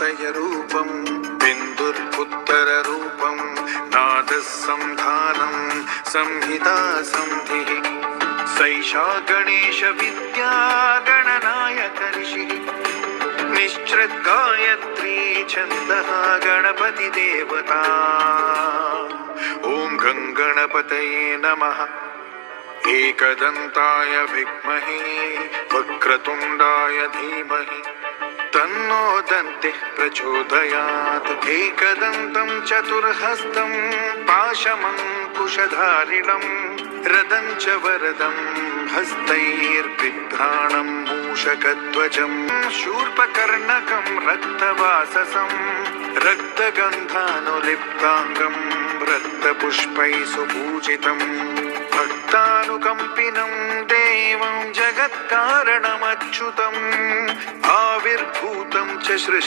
तयरूपं बिन्दुर्पुत्तररूपं नादः संधानं संहिता संधिः सैषा गणेशविद्या गणनायकऋषिः निश्चिद्गायत्री छन्दः गणपतिदेवता ॐ गणपतये नमः। एकदन्ताय विद्महे वक्रतुण्डाय धीमहि तन्नो दन्तिः प्रचोदयात्। एकदन्तं चतुर्हस्तं पाशमङ्कुशधारिणं रदं च वरदं हस्तैर्बिभ्राणं मूषकध्वजं शूर्पकर्णकं रक्तवाससं रक्तगन्धानुलिप्ताङ्गं रक्तपुष्पैः सुपूजितं भक्तानुकम्पिनं देवं जगत्कारणमच्युतम् आविर्भूतं च सृष्टि